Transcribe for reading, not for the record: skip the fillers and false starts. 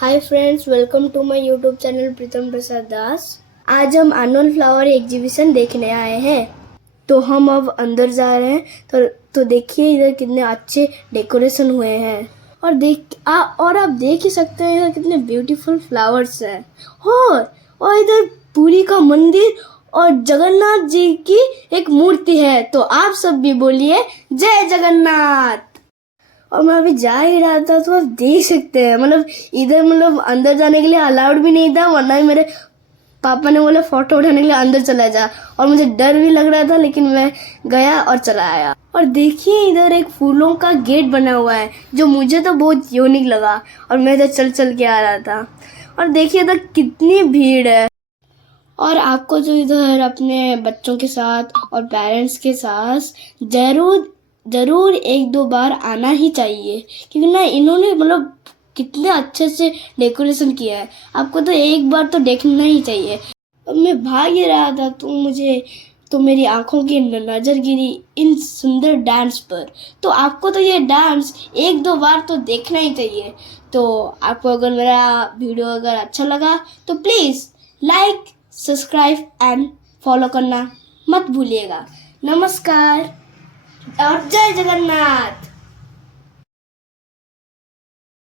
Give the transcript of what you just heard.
Hi friends, welcome to my YouTube channel Pritam Prasad Das. आज हम annual flower exhibition देखने आए हैं, तो हम अब अंदर जा रहे हैं। तो देखिए इधर कितने अच्छे डेकोरेशन हुए हैं और आप देख ही सकते हैं इधर कितने ब्यूटीफुल फ्लावर्स हैं। और इधर पूरी का मंदिर और जगन्नाथ जी की एक मूर्ति है। तो आप सब भी बोलिए जय जगन्नाथ। और मैं अभी जा ही रहा था तो आप देख सकते हैं, इधर अंदर जाने के लिए अलाउड भी नहीं था, वरना ही मेरे पापा ने बोला फोटो उठाने के लिए अंदर चला जा। और मुझे डर भी लग रहा था, लेकिन मैं गया और चला आया। और देखिए इधर एक फूलों का गेट बना हुआ है जो मुझे तो बहुत यूनिक लगा, और मैं इधर चल चल के आ रहा था। और देखिए इधर कितनी भीड़ है। और आपको जो इधर अपने बच्चों के साथ और पेरेंट्स के साथ जरूर एक दो बार आना ही चाहिए, क्योंकि ना इन्होंने कितने अच्छे से डेकोरेशन किया है। आपको तो एक बार तो देखना ही चाहिए। अब मैं भाग ही रहा था तो मेरी आंखों की नजर गिरी इन सुंदर डांस पर। तो आपको तो ये डांस एक दो बार तो देखना ही चाहिए। तो आपको अगर मेरा वीडियो अगर अच्छा लगा तो please like, subscribe and follow करना मत भूलिएगा। नमस्कार और जय जगन्नाथ।